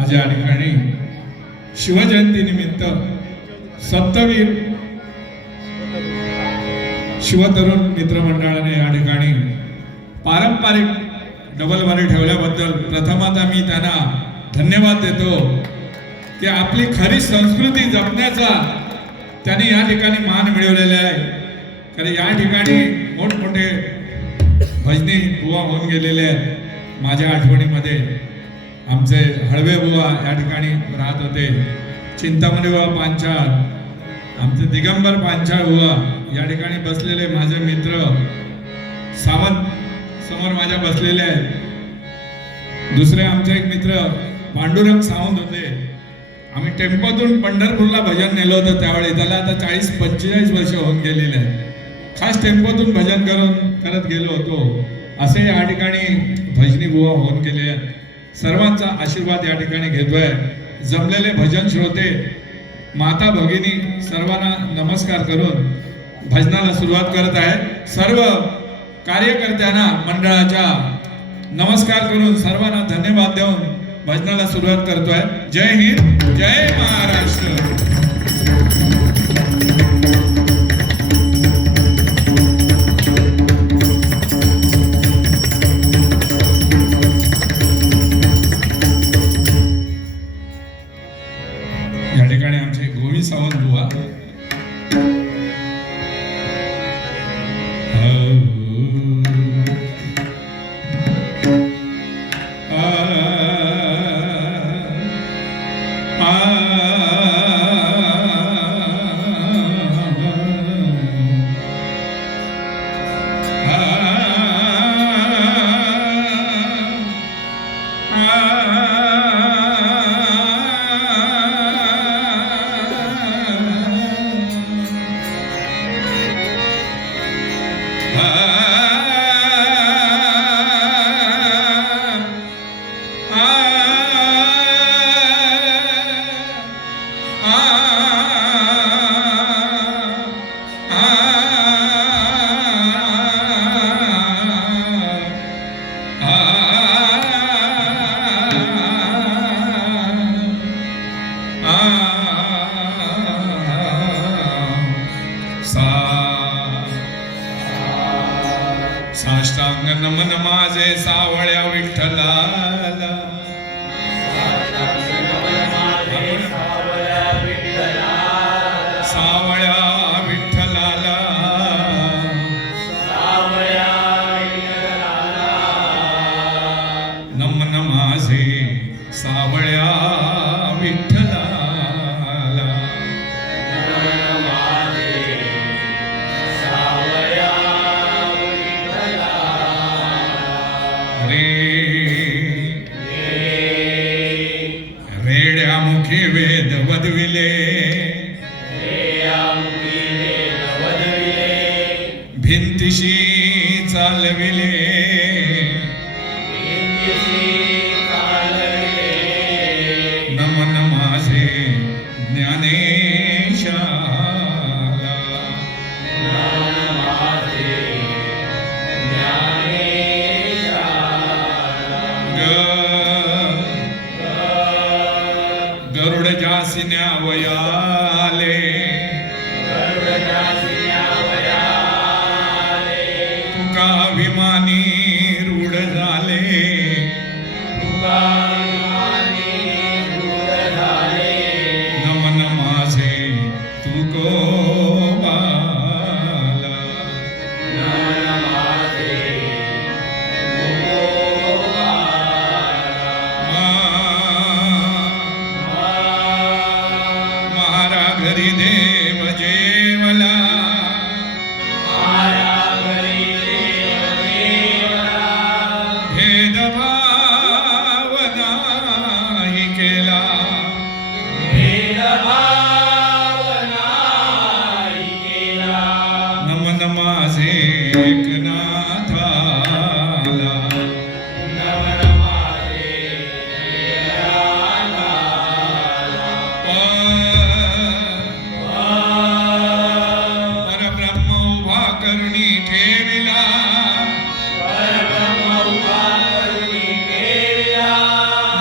आज या ठिकाणी शिवजयंतीनिमित्त सप्तवीर शिवतरुण मित्रमंडळाने या ठिकाणी पारंपरिक डबलबारी ठेवल्याबद्दल प्रथमतः मी त्यांना धन्यवाद देतो की आपली खरी संस्कृती जपण्याचा त्यांनी या ठिकाणी मान मिळवलेला आहे. कारण या ठिकाणी मोठमोठे भजनी बुवा होऊन गेलेले आहेत. माझ्या आठवणीमध्ये आमचे हळवे बुवा या ठिकाणी राहत होते, चिंतामणी बुवा पांचाळ, आमचे दिगंबर पांचाळ बुवा या ठिकाणी बसलेले माझे मित्र सावंत समोर माझ्या बसलेले आहेत. दुसरे आमचे एक मित्र पांडुरंग सावंत होते. आम्ही टेम्पोतून पंढरपूरला भजन नेलं होतं त्यावेळी. त्याला आता 40-45 वर्ष होऊन गेलेले आहेत. खास टेम्पोतून भजन करत गेलो होतो. असे या ठिकाणी भजनी बुवा होऊन गेले आहेत. सर्वांचा आशीर्वाद या ठिकाणी घेतोय. जमलेले भजन श्रोते, माता भगिनी सर्वांना नमस्कार करून भजनाला सुरुवात करत आहे. सर्व कार्यकर्त्यांना मंडळाच्या नमस्कार करून सर्वांना धन्यवाद देऊन भजनाला सुरुवात करतोय. जय हिंद, जय महाराष्ट्र. या ठिकाणी आमचे गोविंद सावंत बुवा साष्टांग नमन माझे सावळ्या विठ्ठलाला. सावळ्या विठ्ठलाला नमन माझे सावळ्या विठ्ठलाला. रेड्यामुखी वेद वदविले, भिंतीशी चालविले, नमन माझे ज्ञानेशाला. गरुड जासिन्या वयाले, तुका विमानी रूढ झाले, नमन माझे तुकोबाला. घरी देव जेवला, भेदभाव नाही केला, नमन माझे एकनाथाला.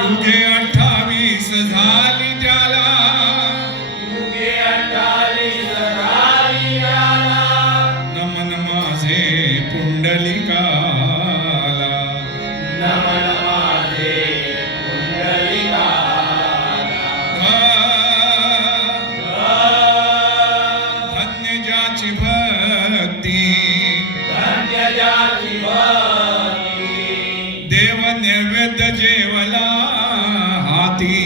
युगे 28 झाली त्याला नमन माझे पुंडलिकाला धन्य ज्याची भक्ती देव नैवेद्य जेवला हाती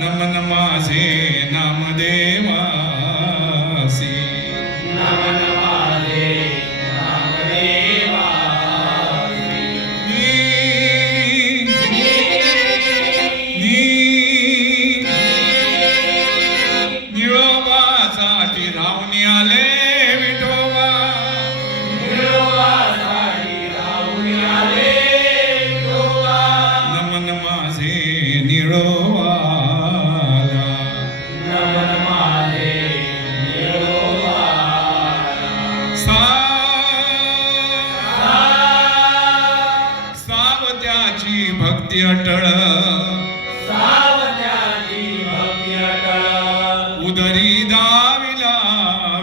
नमन माझे नामदेवासी निळोबासाठी धावणी आले विठोबा नमन माझे निळोवाला सावत्याची भक्ती अटळ उदरी दाविला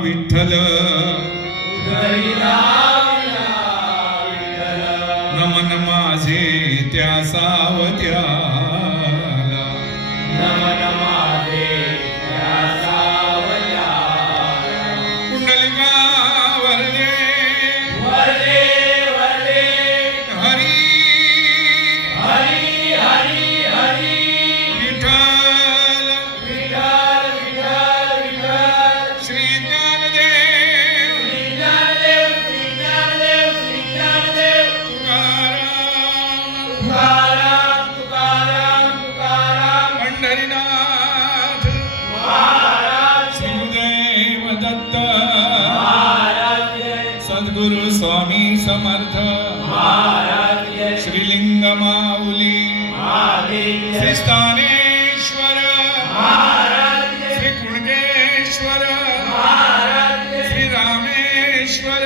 विठ्ठल नमन माझे त्या सावत्याला पुंडलिका वरदे विठ्ठल श्री ज्ञानदेव तुकाराम पंढरीनाथ श्रीदेव दत्त सद्गुरु स्वामी समर्थ श्रीलिंग माऊली श्री स्थानेश्वर श्री कुणकेश्वर श्री रामेश्वर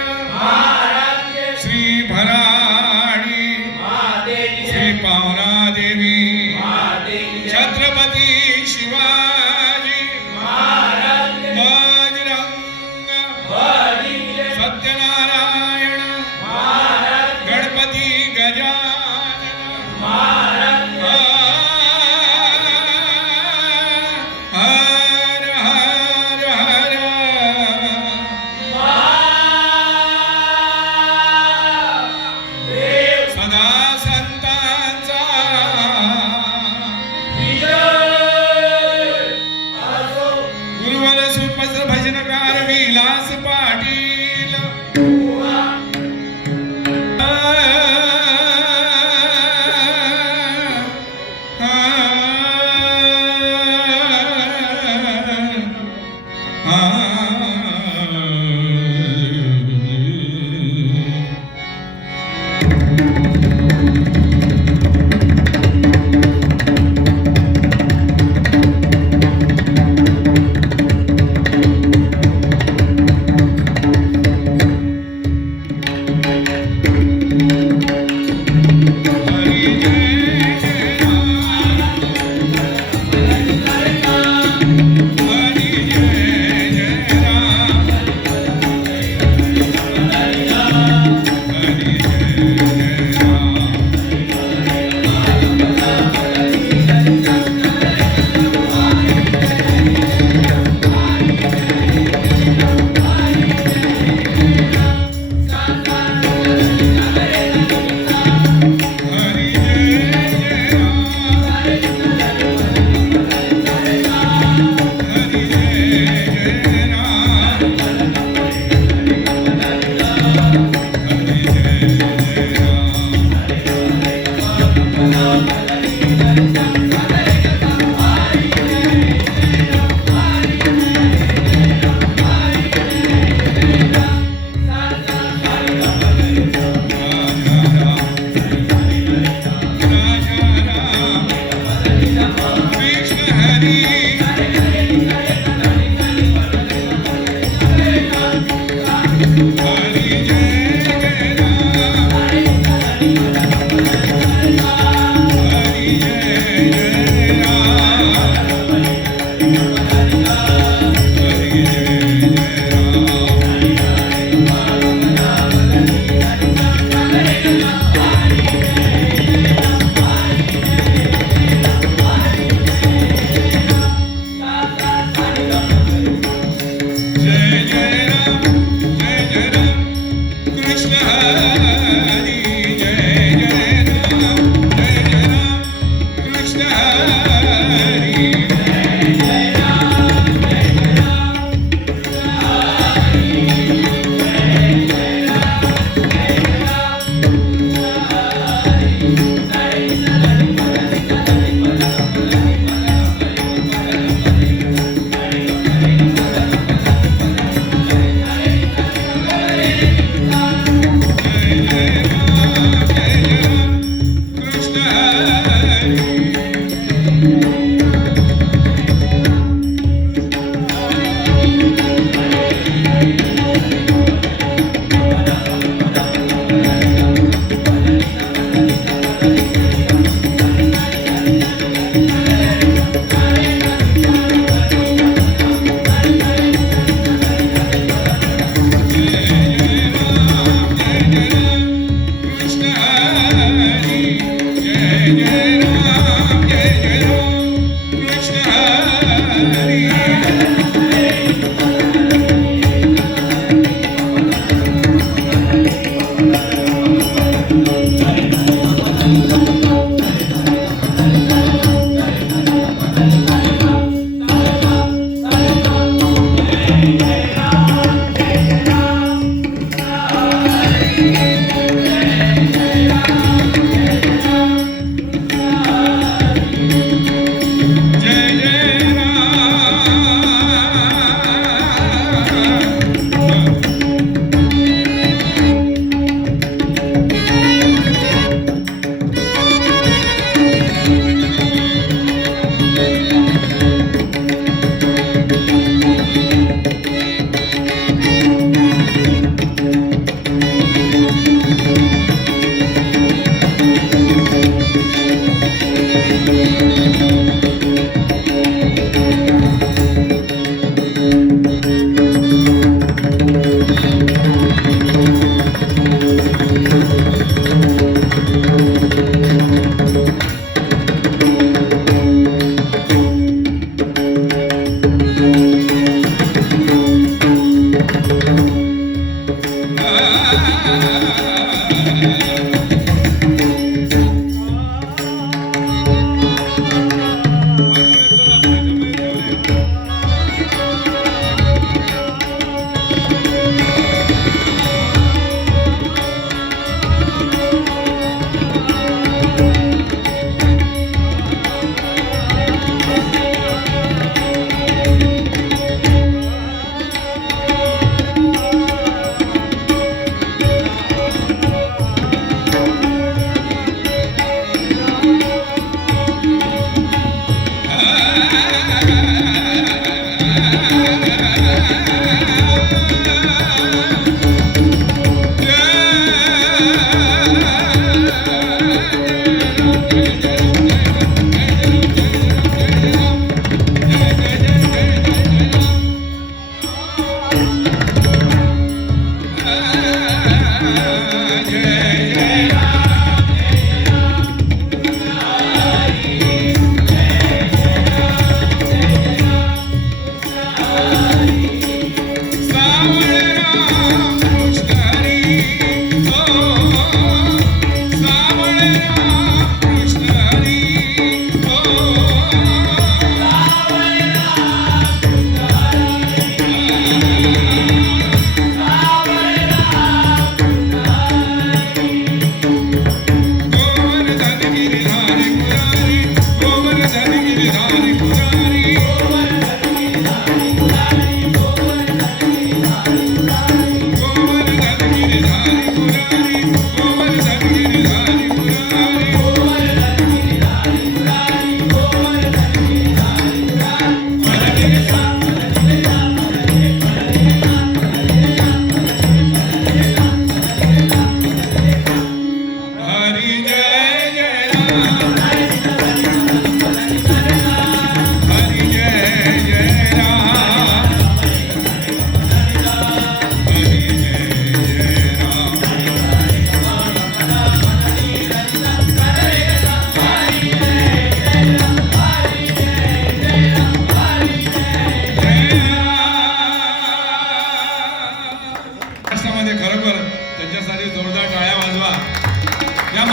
श्री भराडी श्री पावनादेवी छत्रपती शिवाजी बजरंग सत्यनारायण गणपती गजानन हर हर हर सदा संतांचा गुरुवर सुपत्र भजनकार विलास पाटील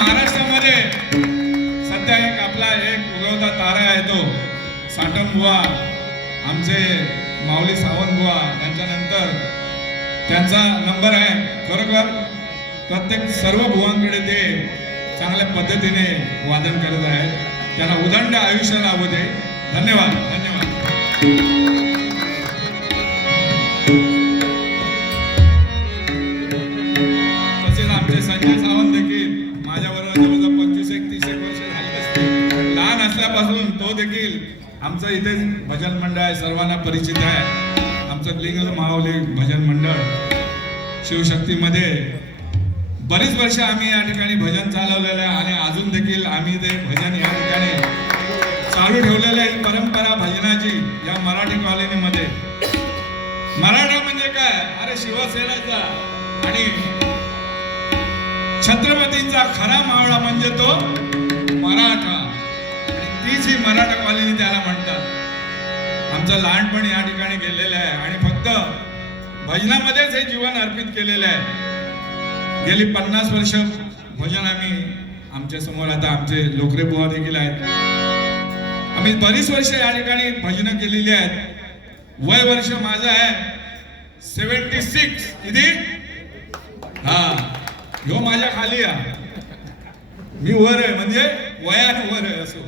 महाराष्ट्रामध्ये सध्या एक आपला एक उगवता तारा आहे तो साटम बुवा, आमचे माऊली सावंत बुवा, यांच्यानंतर त्यांचा नंबर आहे. खरोखर प्रत्येक सर्व बुवांकडे ते चांगल्या पद्धतीने वादन करत आहेत. त्यांना उदंड आयुष्य लाभू दे. धन्यवाद धन्यवाद. तसेच आमचे संजय सावंत देखील माझ्याबरोबर जवळजवळ 25-30 वर्ष झाली असते. लहान असल्यापासून तो देखील आमचं इथे भजन मंडळ आहे, सर्वांना परिचित आहे. आमचं लिंग माऊली भजन मंडळ शिवशक्तीमध्ये बरीच वर्ष आम्ही या ठिकाणी भजन चालवलेलं आहे आणि अजून देखील आम्ही ते भजन या ठिकाणी चालू ठेवलेलं आहे. परंपरा भजनाची या मराठी कॉलनीमध्ये. मराठा म्हणजे काय? अरे शिवसेनेचा आणि छत्रपतींचा खरा मावळा म्हणजे तो मराठा, आणि तीच ही मराठा कॉलनी त्याला म्हणतात. आमचं लहानपण या ठिकाणी गेलेलं आहे आणि फक्त भजनामध्येच हे जीवन अर्पित केलेलं आहे. गेली 50 वर्ष भजन आम्ही, आमच्या समोर आता आमचे लोकरे बुवा देखील आहेत. आम्ही बरीच वर्ष या ठिकाणी भजन केलेली आहेत. वय वर्ष माझं आहे 76. किती? हा, ह्यो माझ्या खाली आहे, मी वर आहे, म्हणजे वयाने वर आहे. असो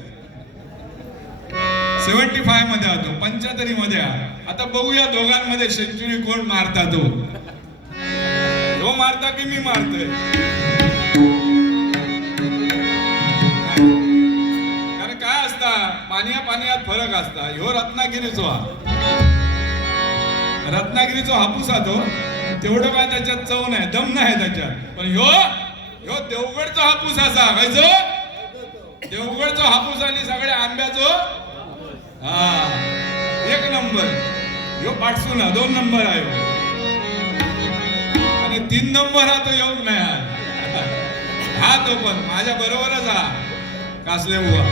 75 मध्ये आतो, 75 मध्ये आहे. आता बघूया दोघांमध्ये सेंचुरी कोण मारता, तो मारता की मी मारतोय. कारण काय असता, पाण्यात फरक असता. ह्यो रत्नागिरीचो हापूस तो, तेवढं काय त्याच्यात चव नाही, दम नाही त्याच्यात. पण ह्यो देवगडचा हापूस असा. खायचो देवगडचा हापूस आणि सगळ्या आंब्याचो हा 1 नंबर. ह्यो पाटसून 2 नंबर आहे आणि 3 नंबर हा तो योग नाही हा तो पण माझ्या बरोबरच हा कासले बुवा.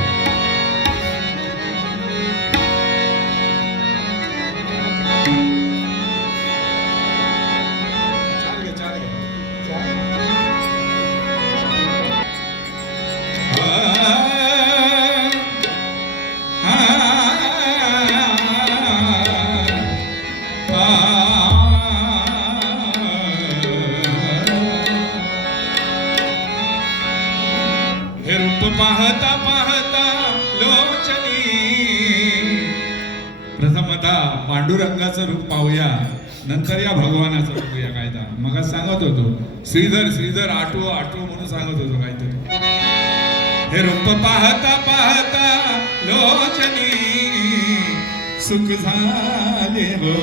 पाहता पाहता लोचनी. प्रथमतः पांडुरंगाचं रूप पाहूया, नंतर या भगवानाचं बघूया. काय तर मग सांगत होतो श्रीधर आठव म्हणून सांगत होतो काहीतरी. हे रूप पाहता पाहता लोचनी सुख झाले हो.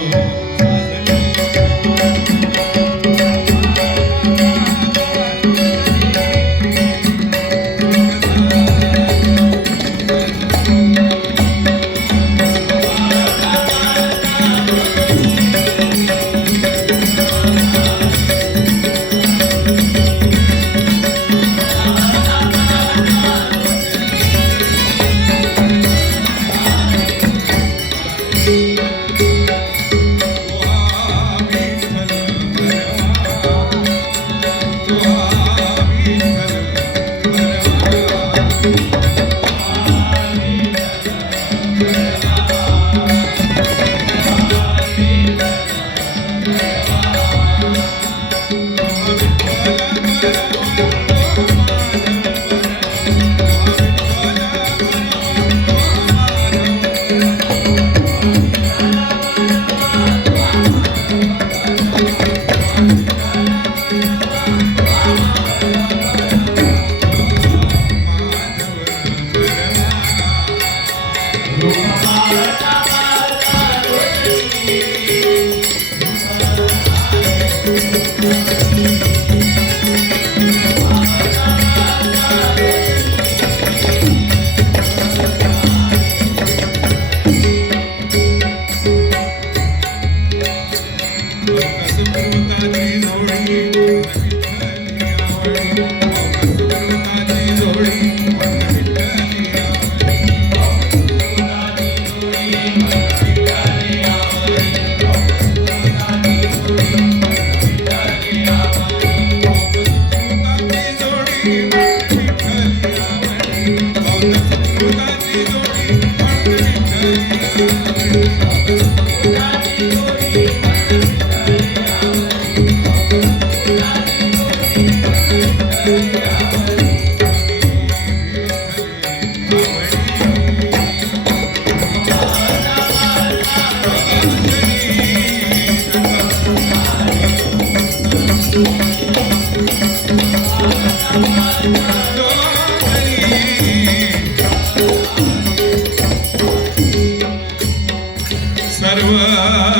सर्व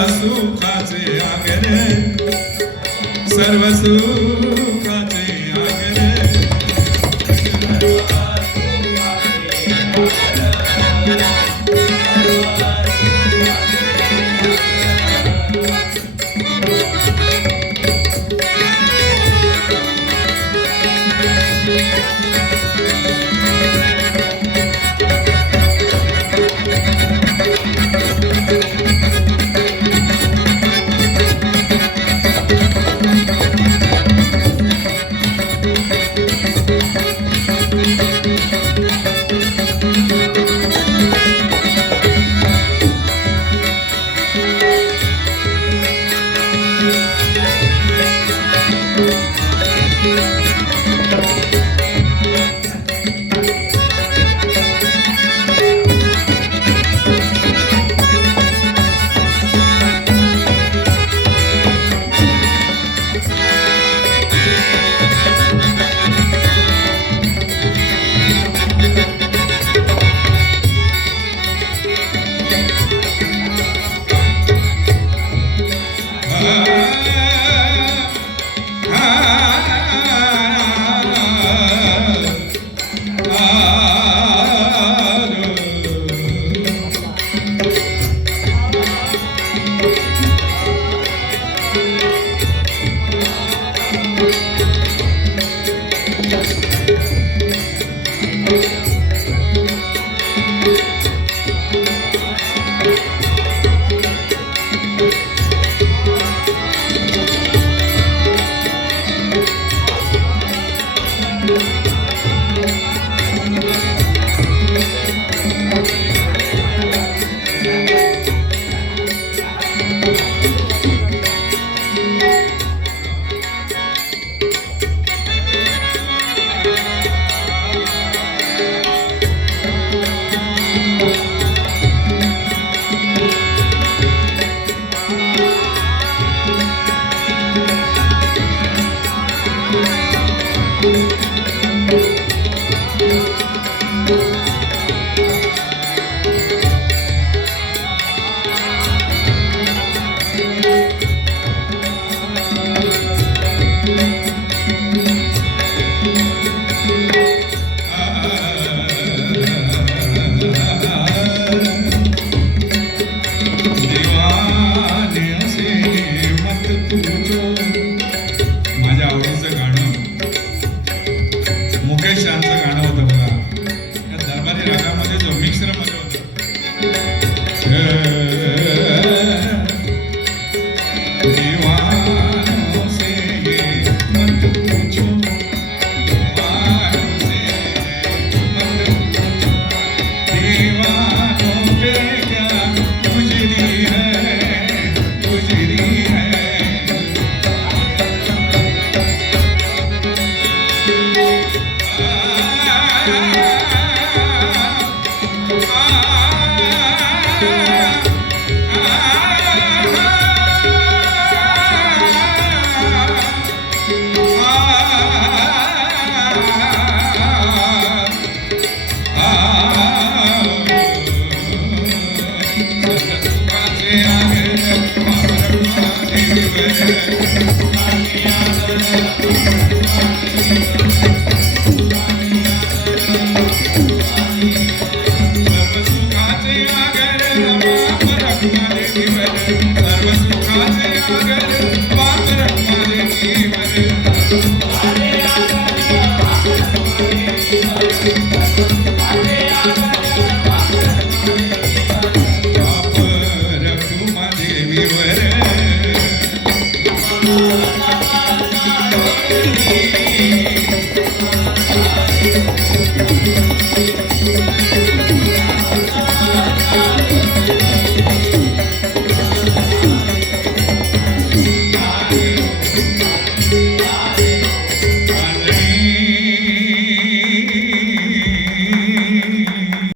सुखाचे आगर, सर्व सुखाचे आगर, माझ्या आवडीचं गाणं मुकेश यांचं गाणं होतं बघा. या दरबारी रागामध्ये जो मिक्सर मध्ये होतं, दीवानों से ये मत पूछो, दीवानों से मत पूछो, दीवानों पे क्या गुजरी है, गुजरी है. Thank you.